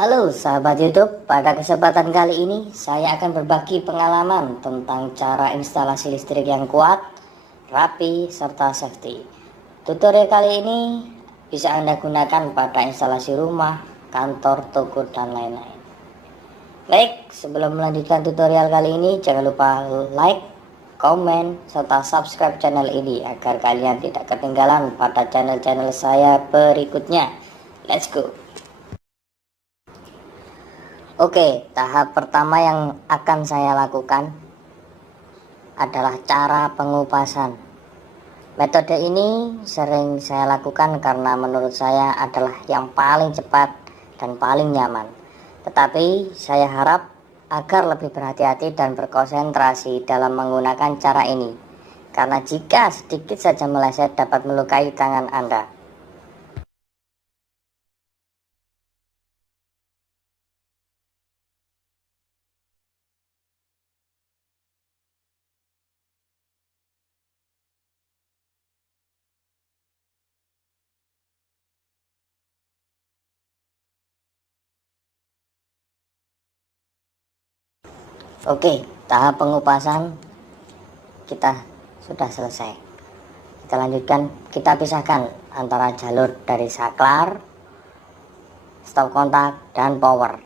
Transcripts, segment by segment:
Halo sahabat YouTube, pada kesempatan kali ini saya akan berbagi pengalaman tentang cara instalasi listrik yang kuat, rapi, serta safety. Tutorial kali ini bisa Anda gunakan pada instalasi rumah, kantor, toko, dan lain-lain. Baik, sebelum melanjutkan tutorial kali ini, jangan lupa like, komen, serta subscribe channel ini agar kalian tidak ketinggalan pada channel-channel saya berikutnya. Let's go! Oke, tahap pertama yang akan saya lakukan adalah cara pengupasan. Metode ini sering saya lakukan karena menurut saya adalah yang paling cepat dan paling nyaman. Tetapi saya harap agar lebih berhati-hati dan berkonsentrasi dalam menggunakan cara ini. Karena jika sedikit saja meleset dapat melukai tangan Anda. Oke, tahap pengupasan kita sudah selesai. Kita lanjutkan, kita pisahkan antara jalur dari saklar, stop kontak, dan power.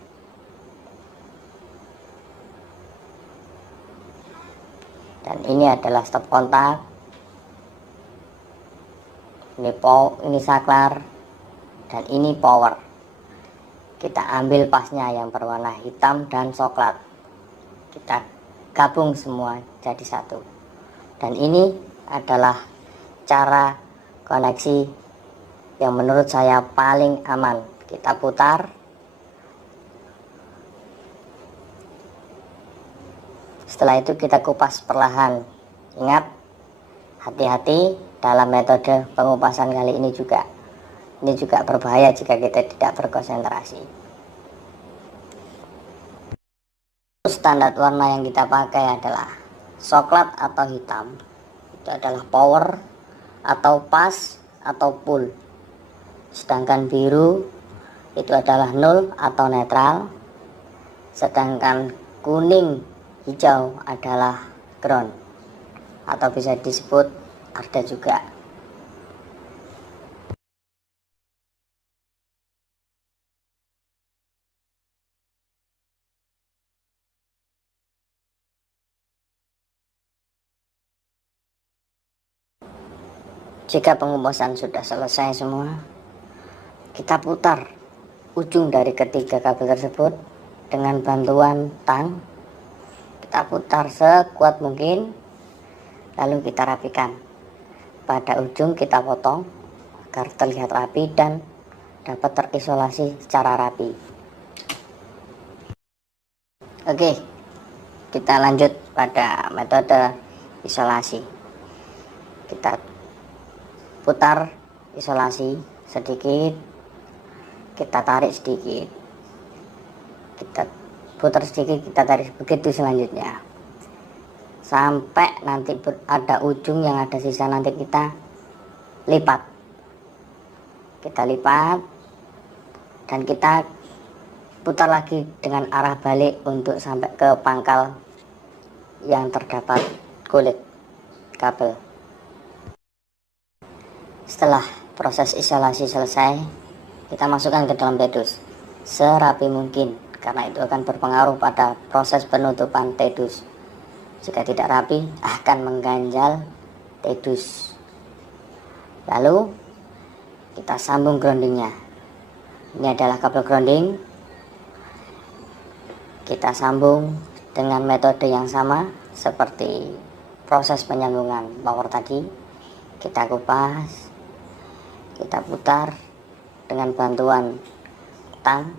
Dan ini adalah stop kontak, ini saklar, dan ini power. Kita ambil pasnya yang berwarna hitam dan coklat, kita gabung semua jadi satu. Dan ini adalah cara koneksi yang menurut saya paling aman. Kita putar, setelah itu kita kupas perlahan. Ingat, hati-hati dalam metode pengupasan kali ini juga. Ini juga berbahaya jika kita tidak berkonsentrasi. Standar warna yang kita pakai adalah coklat atau hitam, itu adalah power atau pas atau full. Sedangkan biru itu adalah nol atau netral. Sedangkan kuning hijau adalah ground atau bisa disebut ada juga. Jika pengupasan sudah selesai semua, kita putar ujung dari ketiga kabel tersebut dengan bantuan tang. Kita putar sekuat mungkin, lalu kita rapikan. Pada ujung kita potong agar terlihat rapi dan dapat terisolasi secara rapi. Oke, kita lanjut pada metode isolasi. Kita putar isolasi sedikit, kita tarik sedikit, kita putar sedikit, kita tarik, begitu selanjutnya sampai nanti ada ujung yang ada sisa, nanti kita lipat dan kita putar lagi dengan arah balik untuk sampai ke pangkal yang terdapat kulit kabel. Setelah proses isolasi selesai, kita masukkan ke dalam tedus serapi mungkin, karena itu akan berpengaruh pada proses penutupan tedus. Jika tidak rapi akan mengganjal tedus. Lalu kita sambung groundingnya. Ini adalah kabel grounding. Kita sambung dengan metode yang sama seperti proses penyambungan power tadi. Kita kupas, kita putar dengan bantuan tang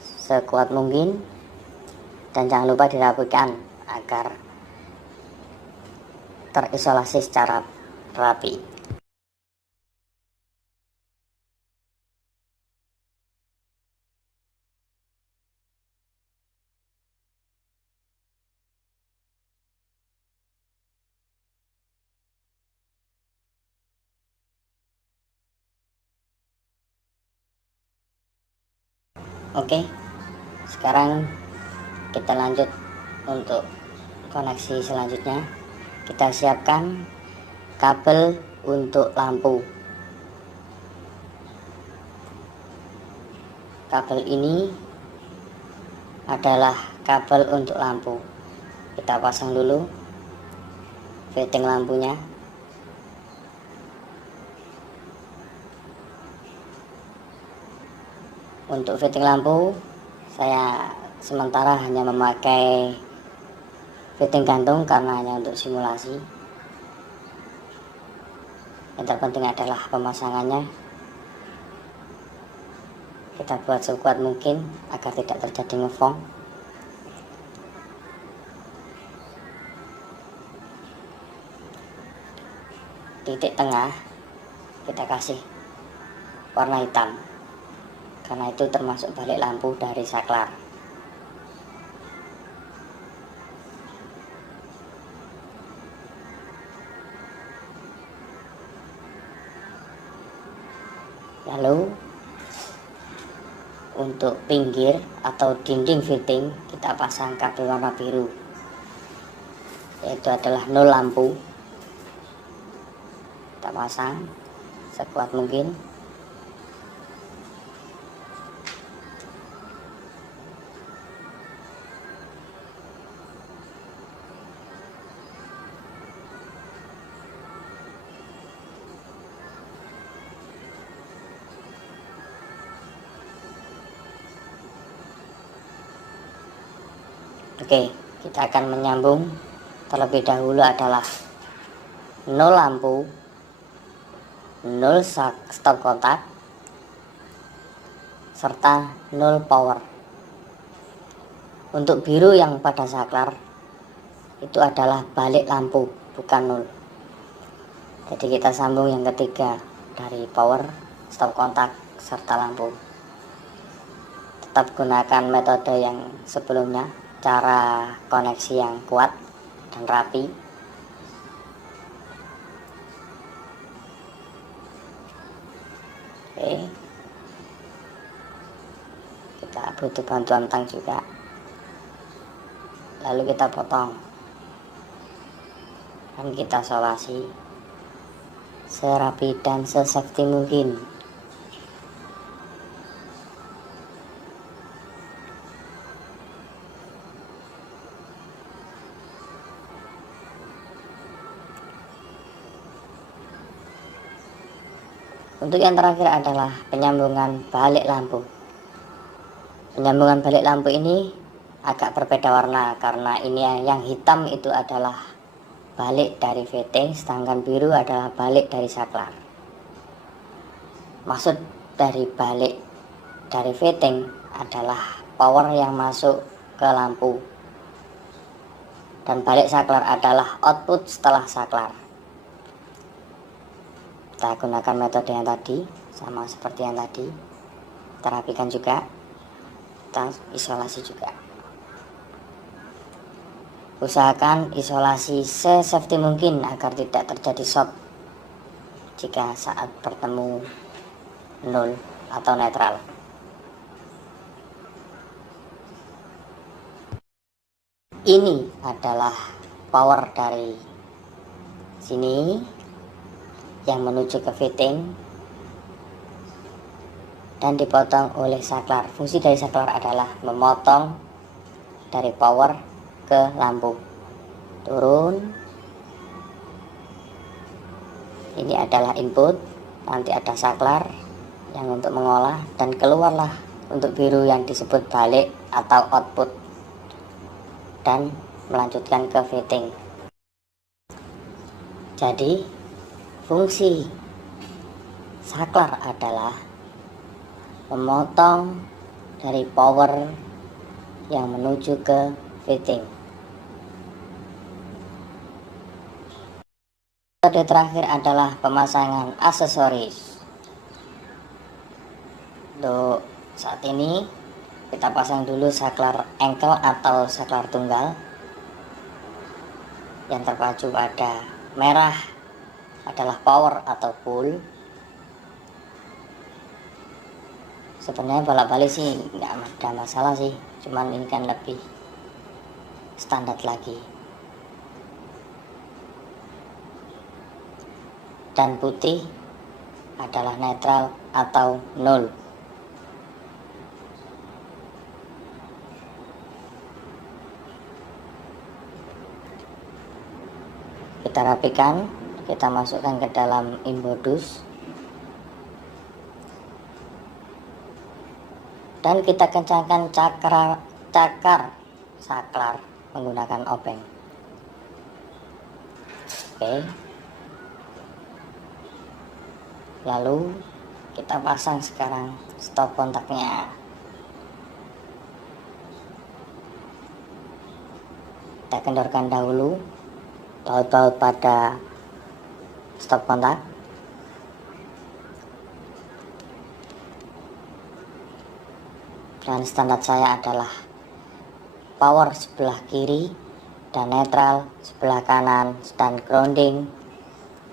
sekuat mungkin, dan jangan lupa dirapikan agar terisolasi secara rapi. Oke, sekarang kita lanjut untuk koneksi selanjutnya. Kita siapkan kabel untuk lampu. Kabel ini adalah kabel untuk lampu. Kita pasang dulu fitting lampunya. Untuk fitting lampu, saya sementara hanya memakai fitting gantung karena hanya untuk simulasi. Yang terpenting adalah pemasangannya. Kita buat sekuat mungkin agar tidak terjadi ngefong. Titik tengah kita kasih warna hitam, karena itu termasuk balik lampu dari saklar. Lalu untuk pinggir atau dinding fitting kita pasang kabel warna biru, yaitu adalah nol lampu. Kita pasang sekuat mungkin. Oke, kita akan menyambung. Terlebih dahulu adalah 0 lampu, 0 stop kontak, serta 0 power. Untuk biru yang pada saklar itu adalah balik lampu, bukan 0. Jadi kita sambung yang ketiga dari power, stop kontak, serta lampu. Tetap gunakan metode yang sebelumnya, cara koneksi yang kuat dan rapi. Oke, kita butuh bantuan tang juga. Lalu kita potong dan kita isolasi serapi dan sesafety mungkin. Untuk yang terakhir adalah penyambungan balik lampu. Penyambungan balik lampu ini agak berbeda warna, karena ini yang hitam itu adalah balik dari fitting, sedangkan biru adalah balik dari saklar. Maksud dari balik dari fitting adalah power yang masuk ke lampu, dan balik saklar adalah output setelah saklar. Kita gunakan metode yang tadi, sama seperti yang tadi. Kita rapikan juga, kita isolasi juga. Usahakan isolasi sesafety mungkin agar tidak terjadi short jika saat bertemu 0 atau netral. Ini adalah power dari sini yang menuju ke fitting dan dipotong oleh saklar. Fungsi dari saklar adalah memotong dari power ke lampu. Turun, ini adalah input, nanti ada saklar yang untuk mengolah, dan keluarlah untuk biru yang disebut balik atau output, dan melanjutkan ke fitting. Jadi fungsi saklar adalah memotong dari power yang menuju ke fitting. Metode terakhir adalah pemasangan aksesoris. Untuk saat ini kita pasang dulu saklar engkel atau saklar tunggal yang terpacu pada merah adalah power atau pull, Sebenarnya bolak-balik sih nggak ada masalah sih, cuman ini kan lebih standar lagi. Dan putih adalah netral atau nol. Kita rapikan, kita masukkan ke dalam inbodus dan kita kencangkan saklar menggunakan obeng. Oke, lalu kita pasang sekarang stop kontaknya. Kita kendorkan dahulu baut-baut pada stop kontak. Dan standar saya adalah power sebelah kiri dan netral sebelah kanan dan grounding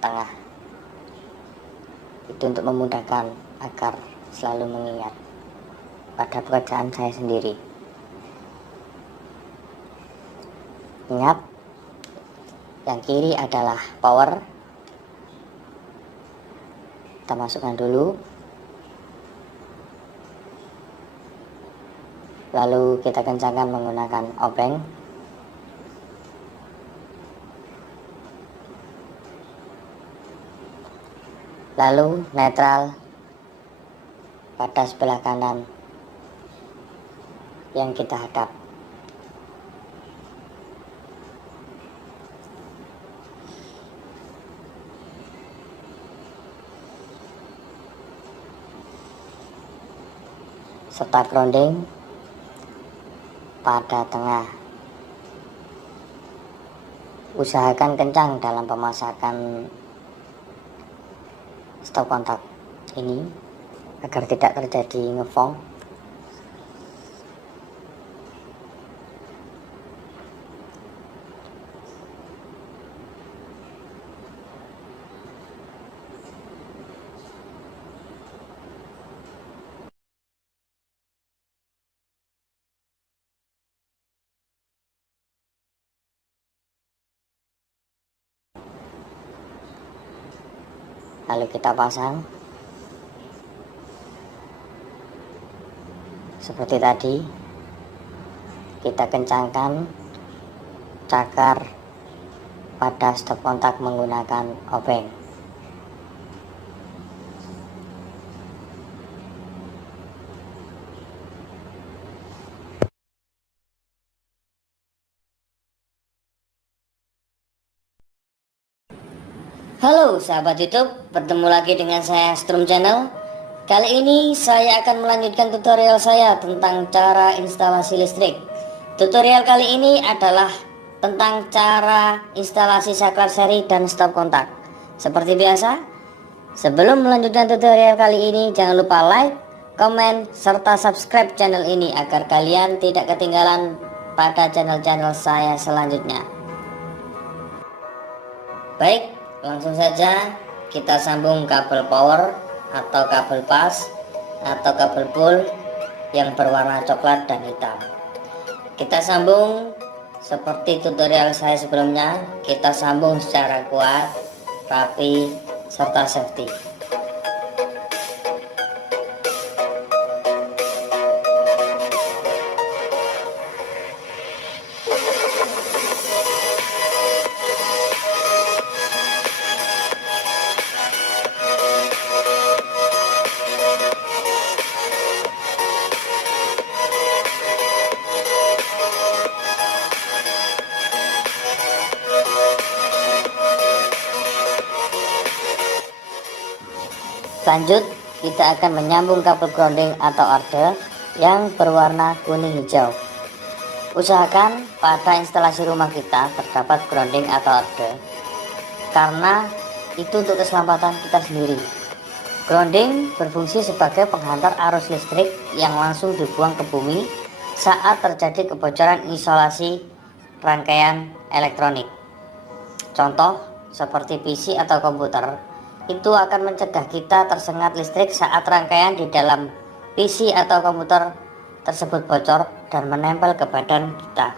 tengah. Itu untuk memudahkan agar selalu mengingat pada pekerjaan saya sendiri. Ingat, yang kiri adalah power. Kita masukkan dulu, lalu kita kencangkan menggunakan obeng. Lalu netral pada sebelah kanan yang kita hadap. Serta grounding pada tengah. Usahakan kencang dalam pemasakan stop kontak ini agar tidak terjadi ngefong. Lalu kita pasang seperti tadi. Kita kencangkan cakar pada stop kontak menggunakan obeng. Halo sahabat YouTube, bertemu lagi dengan saya Strum Channel. Kali ini saya akan melanjutkan tutorial saya tentang cara instalasi listrik. Tutorial kali ini adalah tentang cara instalasi saklar seri dan stop kontak. Seperti biasa, sebelum melanjutkan tutorial kali ini, jangan lupa like, komen, serta subscribe channel ini agar kalian tidak ketinggalan pada channel-channel saya selanjutnya. Baik, langsung saja kita sambung kabel power atau kabel pas atau kabel pull yang berwarna coklat dan hitam. Kita sambung seperti tutorial saya sebelumnya. Kita sambung secara kuat, rapi, serta safety. Lanjut, kita akan menyambung kabel grounding atau arde yang berwarna kuning hijau. Usahakan pada instalasi rumah kita terdapat grounding atau arde, karena itu untuk keselamatan kita sendiri. Grounding berfungsi sebagai penghantar arus listrik yang langsung dibuang ke bumi saat terjadi kebocoran isolasi rangkaian elektronik. Contoh seperti PC atau komputer, itu akan mencegah kita tersengat listrik saat rangkaian di dalam PC atau komputer tersebut bocor dan menempel ke badan kita.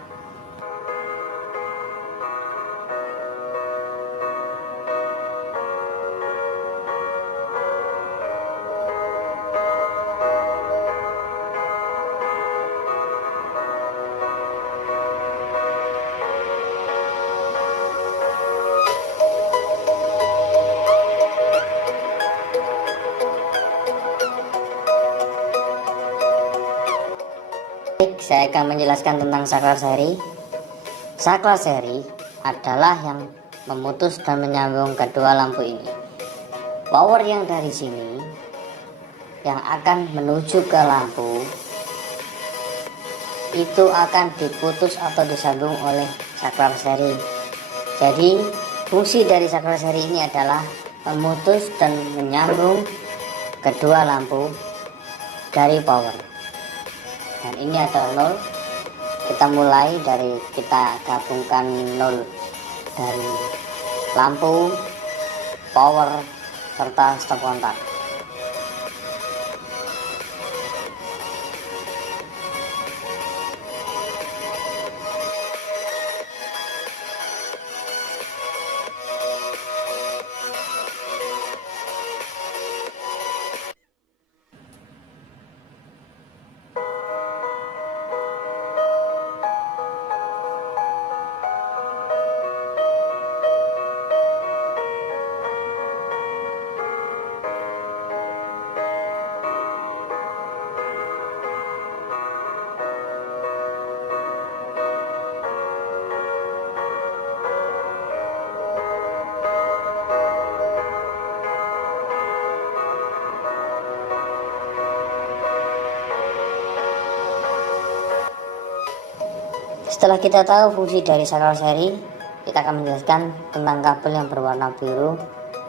Saya akan menjelaskan tentang saklar seri. Saklar seri adalah yang memutus dan menyambung kedua lampu ini. Power yang dari sini yang akan menuju ke lampu itu akan diputus atau disambung oleh saklar seri. Jadi fungsi dari saklar seri ini adalah memutus dan menyambung kedua lampu dari power. Dan ini adalah 0. Kita mulai dari kita gabungkan 0 dari lampu, power, serta stop kontak. Setelah kita tahu fungsi dari saklar seri, kita akan menjelaskan tentang kabel yang berwarna biru,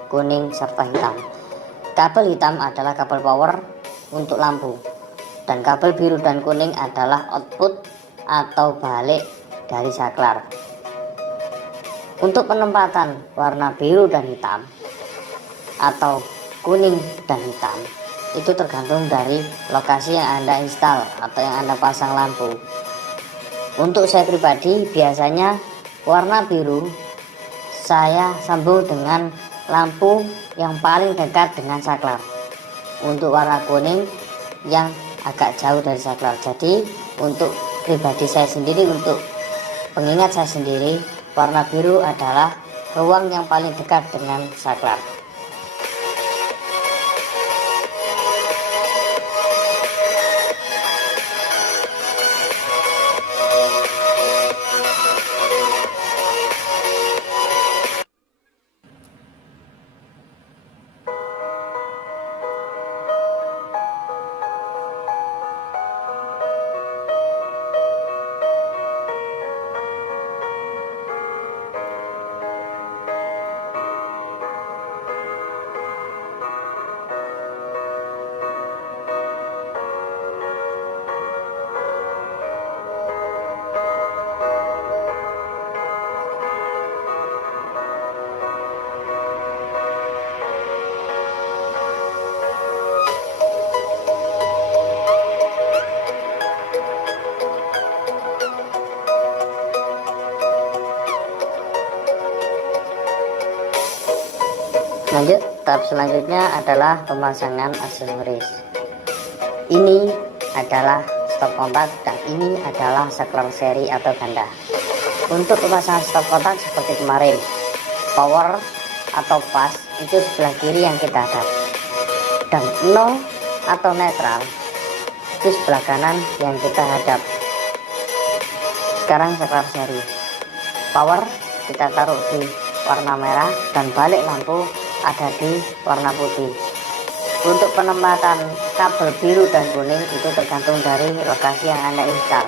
kuning, serta hitam. Kabel hitam adalah kabel power untuk lampu, dan kabel biru dan kuning adalah output atau balik dari saklar. Untuk penempatan warna biru dan hitam atau kuning dan hitam itu tergantung dari lokasi yang Anda install atau yang Anda pasang lampu. Untuk saya pribadi biasanya warna biru saya sambung dengan lampu yang paling dekat dengan saklar. Untuk warna kuning yang agak jauh dari saklar. Jadi untuk pribadi saya sendiri, untuk pengingat saya sendiri, warna biru adalah ruang yang paling dekat dengan saklar. Lanjut, tahap selanjutnya adalah pemasangan aksesoris. Ini adalah stop kontak dan ini adalah saklar seri atau ganda. Untuk pemasangan stop kontak seperti kemarin, power atau pas itu sebelah kiri yang kita hadap, dan 0 atau netral itu sebelah kanan yang kita hadap. Sekarang saklar seri, power kita taruh di warna merah dan balik lampu ada di warna putih. Untuk penempatan kabel biru dan kuning itu tergantung dari lokasi yang Anda install.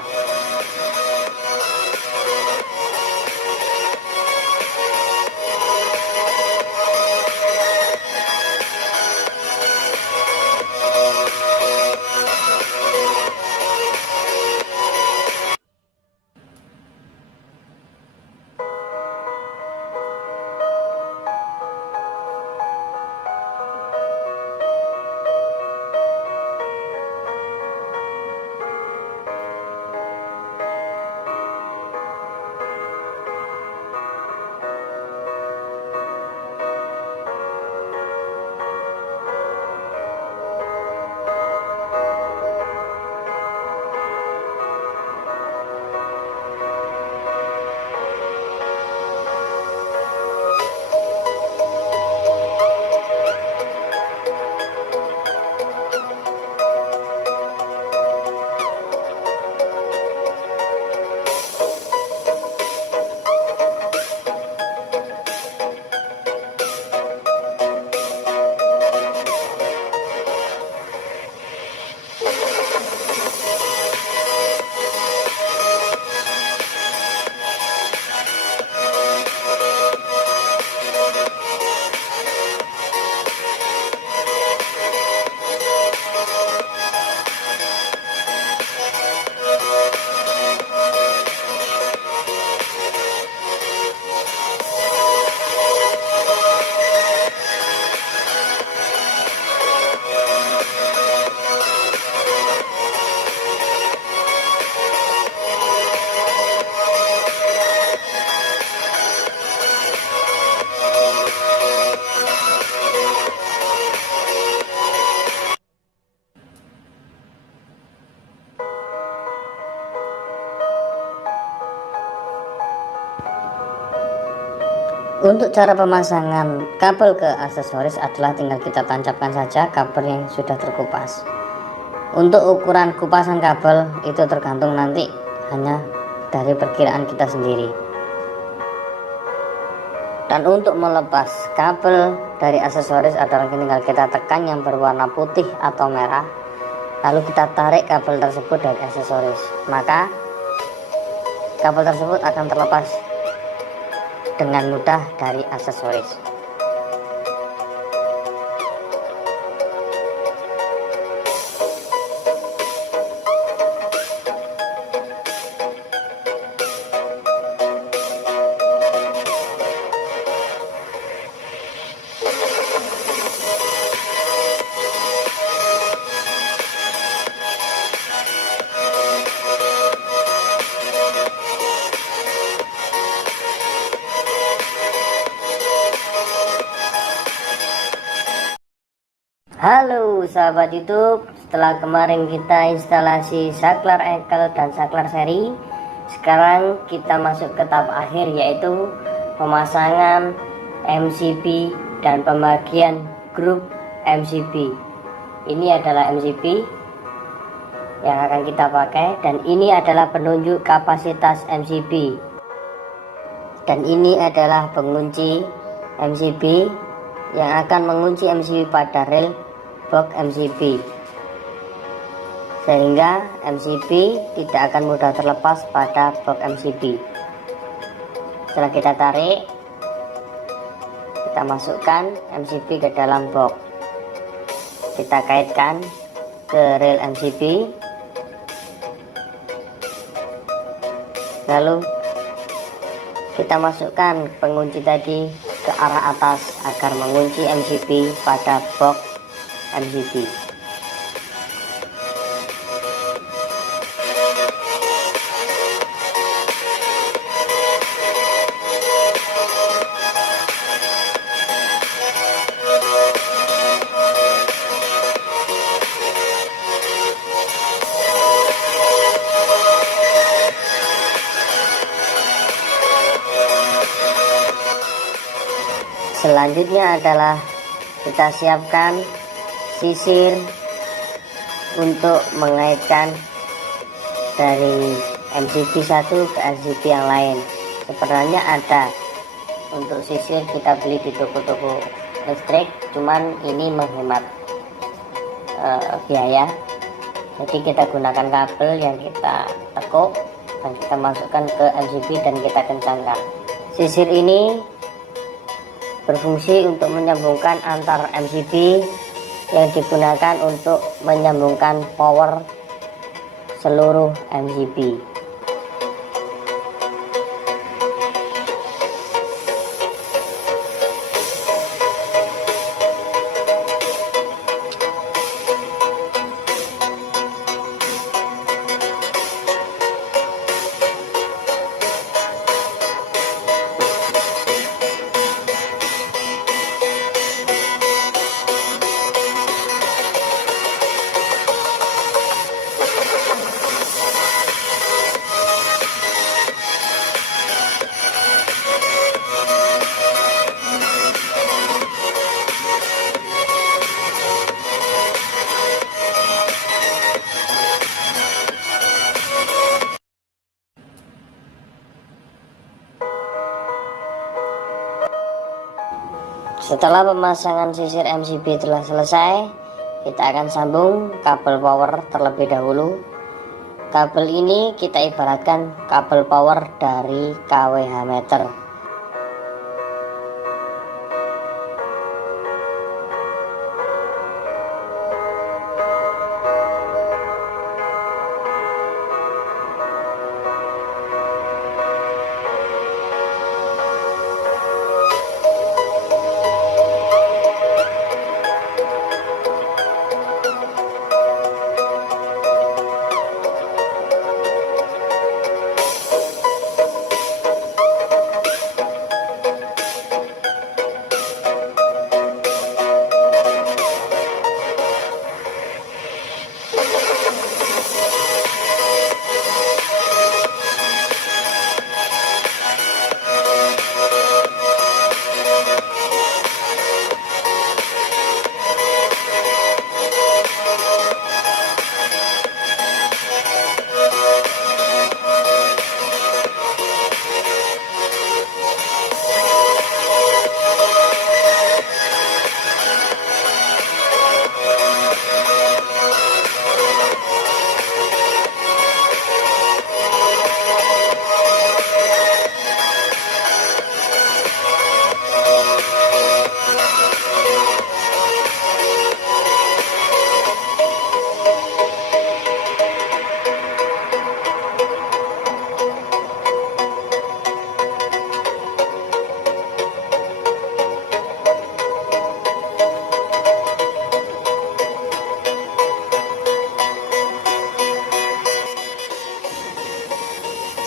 Untuk cara pemasangan kabel ke aksesoris adalah tinggal kita tancapkan saja kabel yang sudah terkupas. Untuk ukuran kupasan kabel itu tergantung nanti hanya dari perkiraan kita sendiri. Dan untuk melepas kabel dari aksesoris adalah tinggal kita tekan yang berwarna putih atau merah, lalu kita tarik kabel tersebut dari aksesoris, maka kabel tersebut akan terlepas dengan mudah dari aksesoris. Halo sahabat YouTube, setelah kemarin kita instalasi saklar ekel dan saklar seri, sekarang kita masuk ke tahap akhir, yaitu pemasangan MCB dan pembagian grup MCB. Ini adalah MCB yang akan kita pakai, dan ini adalah penunjuk kapasitas MCB, dan ini adalah pengunci MCB yang akan mengunci MCB pada rel box MCB, sehingga MCB tidak akan mudah terlepas pada box MCB. Setelah kita tarik, kita masukkan MCB ke dalam box, kita kaitkan ke rel MCB, lalu kita masukkan pengunci tadi ke arah atas agar mengunci MCB pada box MCB. Selanjutnya adalah kita siapkan sisir untuk mengaitkan dari MCB satu ke MCB yang lain. Sebenarnya ada untuk sisir, kita beli di toko-toko listrik, cuman ini menghemat biaya. Jadi kita gunakan kabel yang kita tekuk dan kita masukkan ke MCB dan kita kencangkan. Sisir ini berfungsi untuk menyambungkan antar MCB yang digunakan untuk menyambungkan power seluruh MCB. Setelah pemasangan sisir MCB telah selesai, kita akan sambung kabel power terlebih dahulu. Kabel ini kita ibaratkan kabel power dari kWh meter.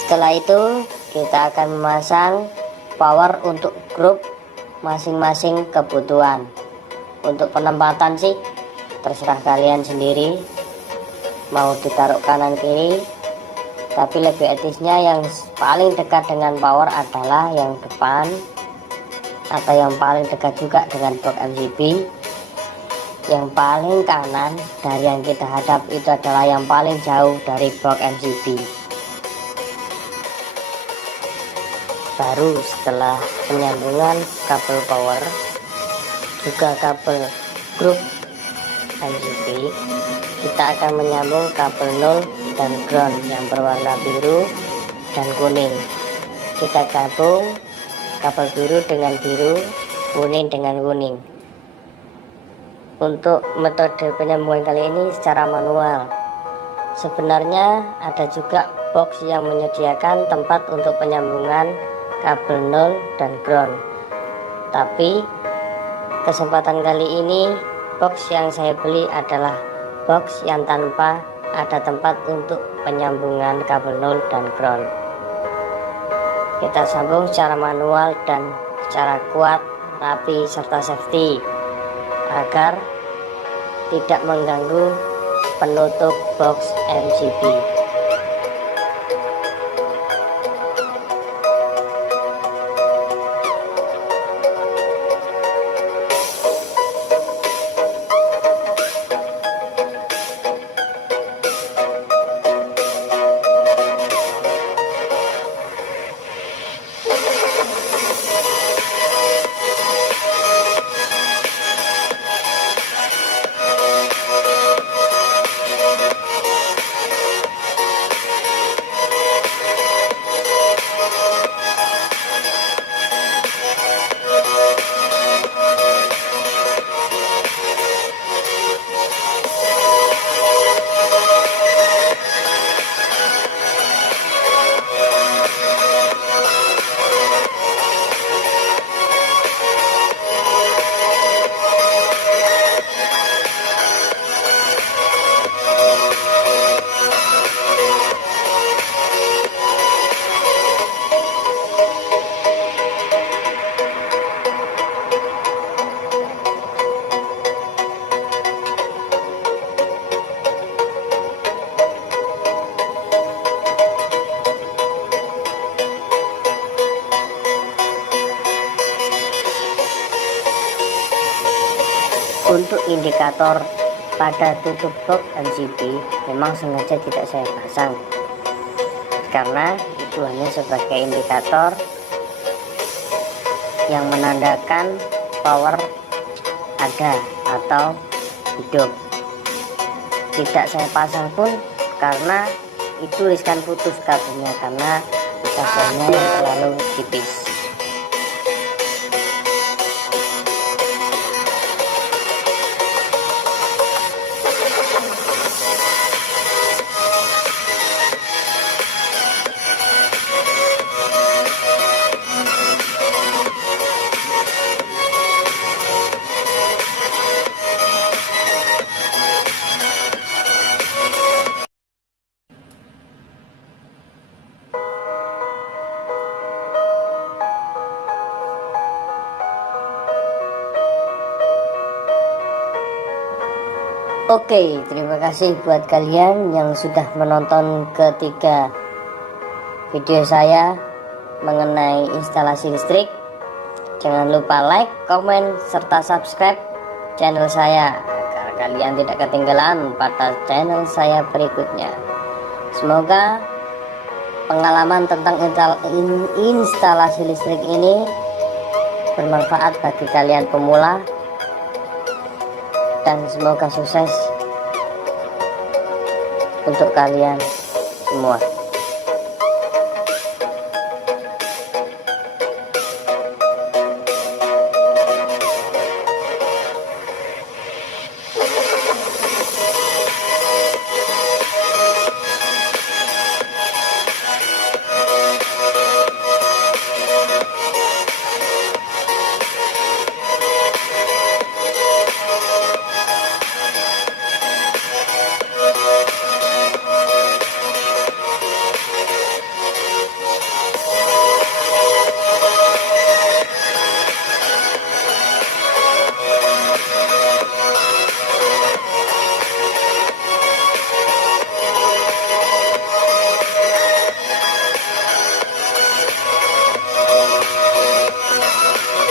Setelah itu kita akan memasang power untuk grup masing-masing kebutuhan. Untuk penempatan sih terserah kalian sendiri, mau ditaruh kanan kiri, tapi lebih etisnya yang paling dekat dengan power adalah yang depan atau yang paling dekat juga dengan box MCB. Yang paling kanan dari yang kita hadap itu adalah yang paling jauh dari box MCB. Baru setelah penyambungan kabel power juga kabel grup MCB, kita akan menyambung kabel 0 dan ground yang berwarna biru dan kuning. Kita gabung kabel biru dengan biru, kuning dengan kuning. Untuk metode penyambungan kali ini secara manual. Sebenarnya ada juga box yang menyediakan tempat untuk penyambungan kabel 0 dan ground, tapi kesempatan kali ini box yang saya beli adalah box yang tanpa ada tempat untuk penyambungan kabel 0 dan ground. Kita sambung secara manual dan secara kuat, rapi, serta safety agar tidak mengganggu penutup box MCB. Untuk indikator pada tutup box MCB memang sengaja tidak saya pasang, karena itu hanya sebagai indikator yang menandakan power ada atau hidup. Tidak saya pasang pun karena itu riskan putus kabelnya, karena kabelnya terlalu tipis. Oke, terima kasih buat kalian yang sudah menonton ketiga video saya mengenai instalasi listrik. Jangan lupa like, komen, serta subscribe channel saya agar kalian tidak ketinggalan pada channel saya berikutnya. Semoga pengalaman tentang instalasi listrik ini bermanfaat bagi kalian pemula, dan semoga sukses untuk kalian semua.